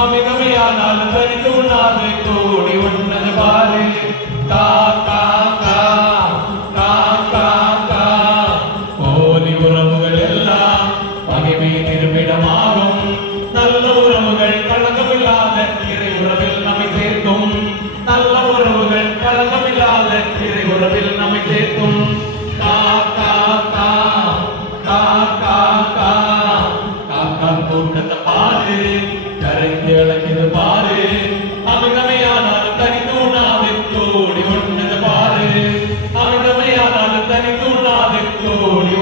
அமிதமையானால் தனித்து உண்ணாது கூடி உண்ணது பாரு. கா கா கா கா கா கா. போலி உறவுகள் எல்லாம் மகிமை திரும்பிடமாகும். நல்ல உறவுகள் களங்கமில்லாத இறை உறவில் நம்மை சேர்க்கும். நல்ல உறவுகள் களங்கமில்லாத இறை உறவில் நம்மை சேர்க்கும். கா கா கா கா கா கா. காக்கா கூட்டத்தை பாரு, கரைந்து இழந்தது பாரு. அமிதமையானால் தனித்து உண்ணாது கூடி உண்ணது பாரு. அமிதமையானால் தனித்து உண்ணாது கூடி